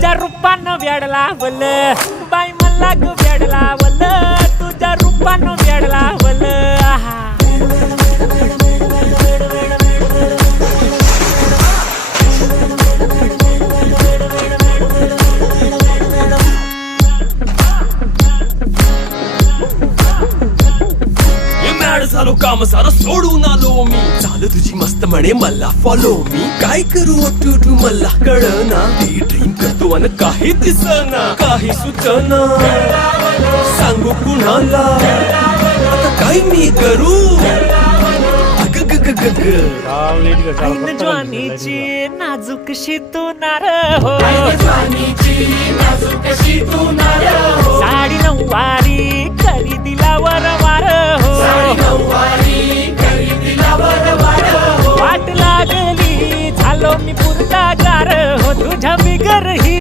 तुझ्या रूपानं वेड लावलं बाई मला ग वेड लावलं तुझ्या रूपानं वेड लावलं आहा झालो काम सारा सोडून आलो मी झालं तुझी मस्त म्हणे मला फॉलो मी काय करू टू मला कळना ड्रीम करतो आणि काही दिसना काही सुचना सांगू कुणाला आता काय मी करू ऐन ज्वानीची नाजूकशी तू नार हो साडी नऊवारी करी दिला वरवार हो वाट लागली झालो मी पुरता गार हो तुझ्या बिगर ही